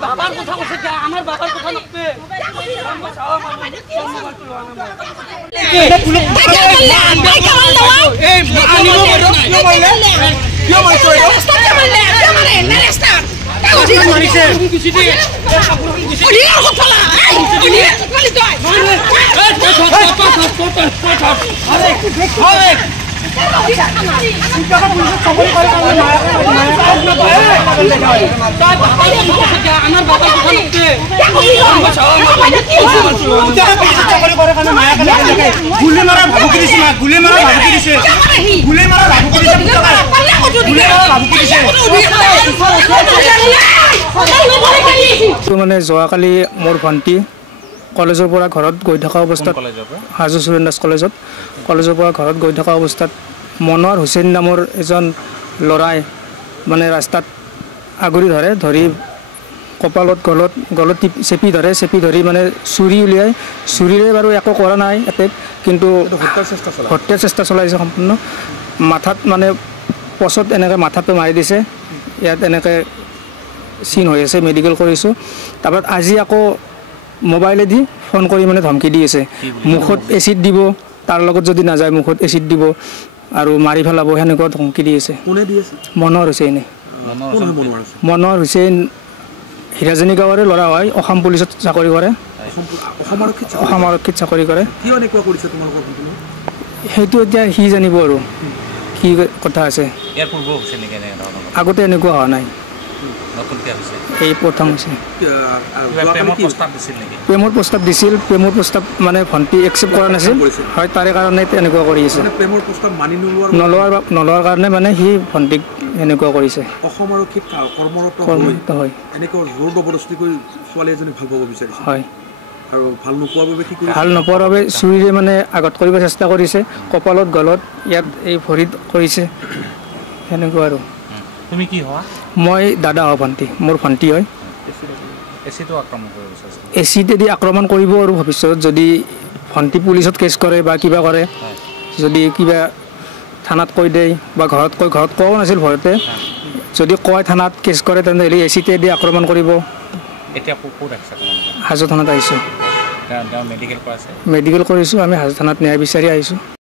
বাবাৰ কথা কৈছে আমাৰ বাবাৰ কথা নকবে মানে যোৱাকালি মোৰ ভণ্টি কলেজৰ পৰা ঘৰত গৈ থকা অৱস্থাত হাজো সুৰেন দাস কলেজৰ পৰা ঘৰত গৈ থকা অৱস্থাত মনোৱাৰ হুছেইন নামৰ এজন ল'ৰাই মানে ৰাস্তাত আগুৰি ধৰি কপালত গলত চেপি ধৰি মানে চুৰি উলিয়াই চুৰিৰে বাৰু একো কৰা নাই এতে কিন্তু হত্যাৰ চেষ্টা চলাইছে সম্পূৰ্ণ মাথাত মানে পছত এনেকৈ মাথাটো মাৰি দিছে ইয়াত এনেকৈ চিন হৈ আছে মেডিকেল কৰিছোঁ তাৰপিছত আজি আকৌ মোবাইলেদি ফোন কৰি মানে ধমকি দি আছে মুখত এচিড দিব তাৰ লগত যদি নাযায় মুখত এচিড দিব আৰু মাৰি পেলাব সেনেকুৱা ধমকি দি আছে মনোৱাৰ হুছেইনে মনোৱাৰ হুছেইন হিৰাজনী গাঁৱৰে ল'ৰা হয় অসম পুলিচত চাকৰি কৰে অসম আৰক্ষীত চাকৰি কৰে সেইটো এতিয়া সি জানিব আৰু কি কথা আছে আগতে এনেকুৱা হোৱা নাই এই প্ৰথম হৈছে প্ৰেমৰ প্ৰস্তাৱ দিছিল প্ৰেমৰ প্ৰস্তাৱ মানে ভণ্টি একচেপ্ট কৰা নাছিল হয় তাৰে কাৰণে এনেকুৱা কৰি আছে নলোৱাৰ কাৰণে মানে সি ভণ্টিক এনেকুৱা কৰিছে হয় হয় ভাল নোপোৱাৰ বাবে চুৰিৰে মানে আঘাত কৰিব চেষ্টা কৰিছে কপালত গলত ইয়াত এই ভৰিত কৰিছে সেনেকুৱা আৰু তুমি কি হোৱা মই দাদা হয় ভণ্টি মোৰ ভণ্টি হয় এচিডেদি আক্ৰমণ কৰিব আৰু ভৱিষ্যত যদি ভণ্টি পুলিচত কেছ কৰে বা কিবা কৰে যদি কিবা থানাত কৈ দিয়ে বা ঘৰত কোৱাও নাছিল ভয়তে যদি কয় থানাত কেছ কৰে তেনেহ'লে এচিডেদি আক্ৰমণ কৰিব হাজো থানাত আহিছোঁ মেডিকেল কৰিছোঁ আমি হাজো থানাত ন্যায় বিচাৰি আহিছোঁ